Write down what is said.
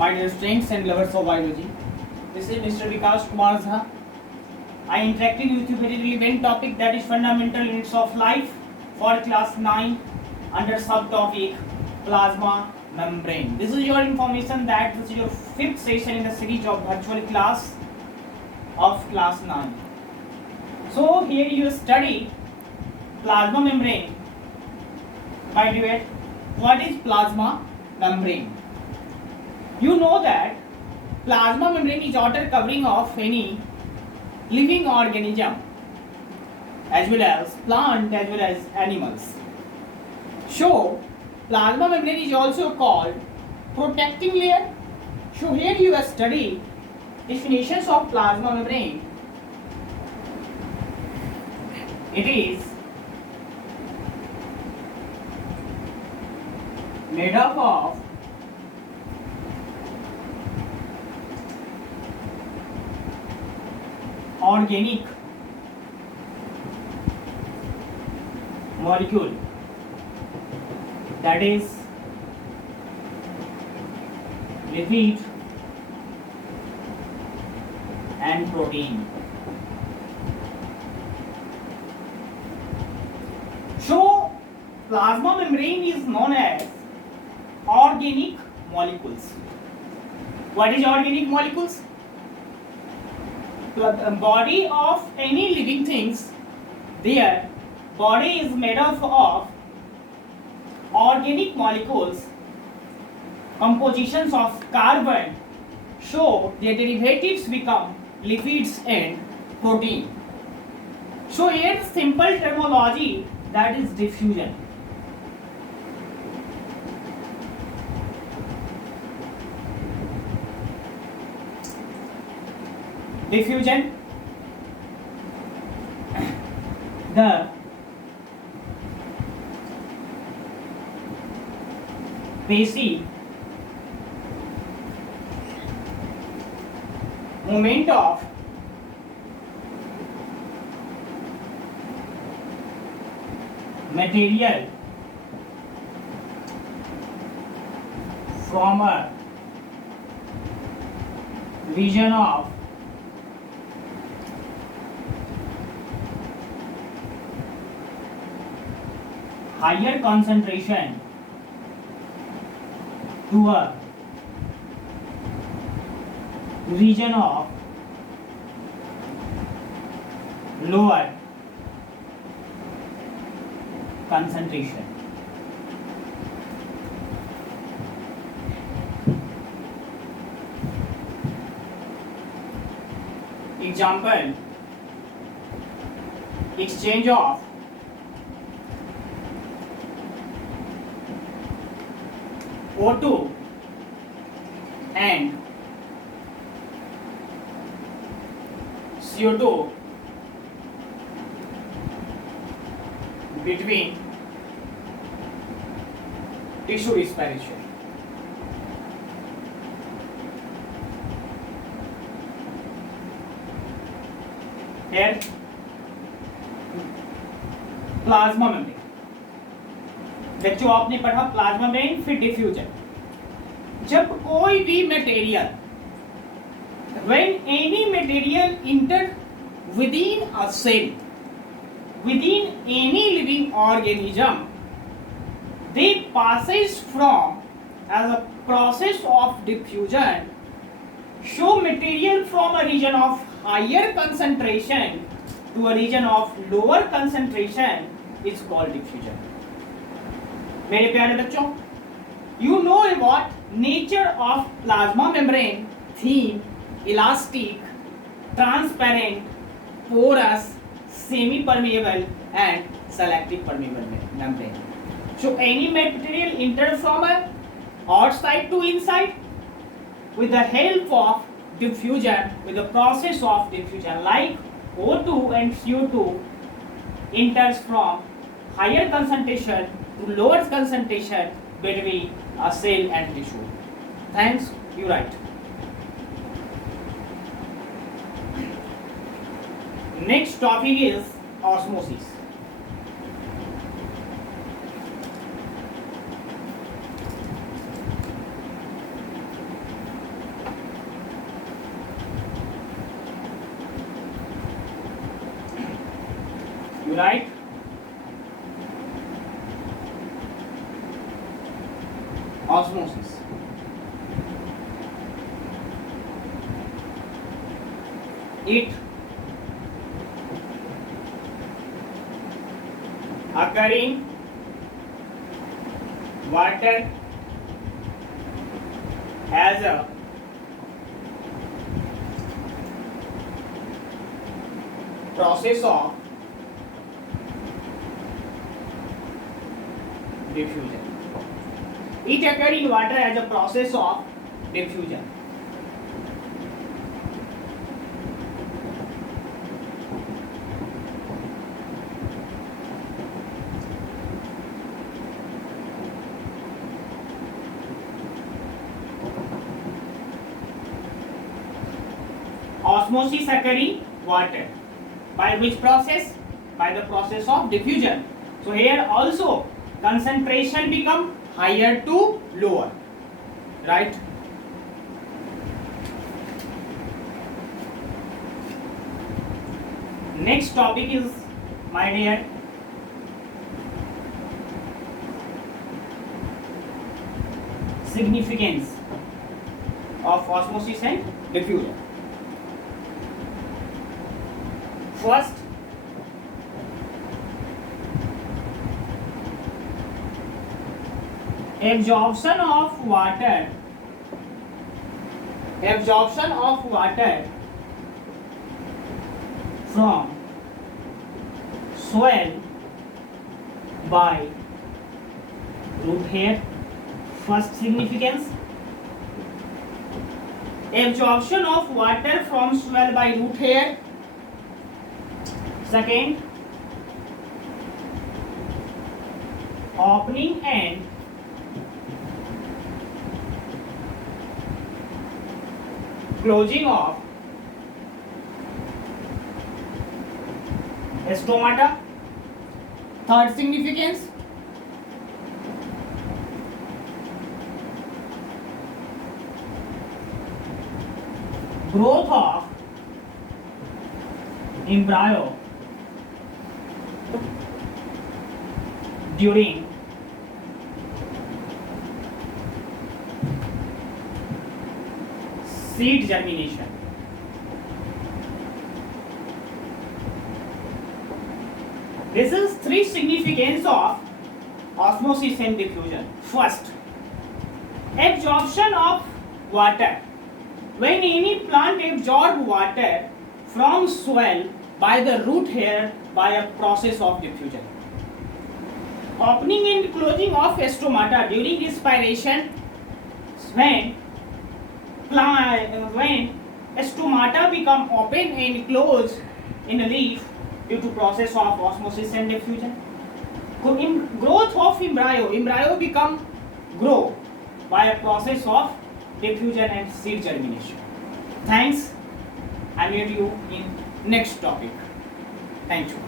my dear students and lovers of biology. This is Mr. Vikas Kumar Jha. I interacting with you very relevant topic, that is fundamental units of life for class 9 under subtopic plasma membrane. This is your information that this is your fifth session in the series of virtual class of class 9. So here you study plasma membrane by debate. What is plasma membrane? You know that plasma membrane is outer covering of any living organism as well as plant as well as animals. So plasma membrane is also called protecting layer. So here you study definitions of plasma membrane. It is made up of organic molecule, that is lipid and protein. So plasma membrane is known as organic molecules. What is organic molecules? The body of any living things, their body is made up of organic molecules, compositions of carbon, so their derivatives become lipids and protein. So here simple terminology, that is diffusion. Diffusion, the basic movement of material from a region of higher concentration to a region of lower concentration. Example, exchange of O2 and CO2 between tissue respiration. Here plasma membrane, बच्चों आपने पढ़ा plasma membrane, फिर diffusion. जब कोई भी material, when any material enter within a cell, within any living organism, they passes from as a process of diffusion. So material from a region of higher concentration to a region of lower concentration is called diffusion. मेरे प्यारे बच्चों, you know what nature of plasma membrane: thin, elastic, transparent, porous, semi-permeable and selective permeable membrane. So any material enter from a outside to inside with the help of diffusion, with the process of diffusion, like O2 and CO2 enters from higher concentration to lower concentration between a cell and tissue. Thanks, you right. Next topic is osmosis. right? Osmosis. It occurring water as a process of diffusion. It occurs in water as a process of diffusion. Osmosis occurring water. By which process? By the process of diffusion. So here also concentration become higher to lower, right? Next topic is, my dear, significance of osmosis and diffusion. First, absorption of water from soil by root hair. First significance, absorption of water from soil by root hair. Second, opening and closing of stomata. Third significance, growth of embryo during seed germination. This is three significance of osmosis and diffusion. First, absorption of water. When any plant absorbs water from soil by the root hair by a process of diffusion. Opening and closing of stomata during respiration. When stomata become open and close in a leaf due to process of osmosis and diffusion. Growth of embryo become grow by a process of diffusion and seed germination. Thanks. I meet you in next topic. Thank you.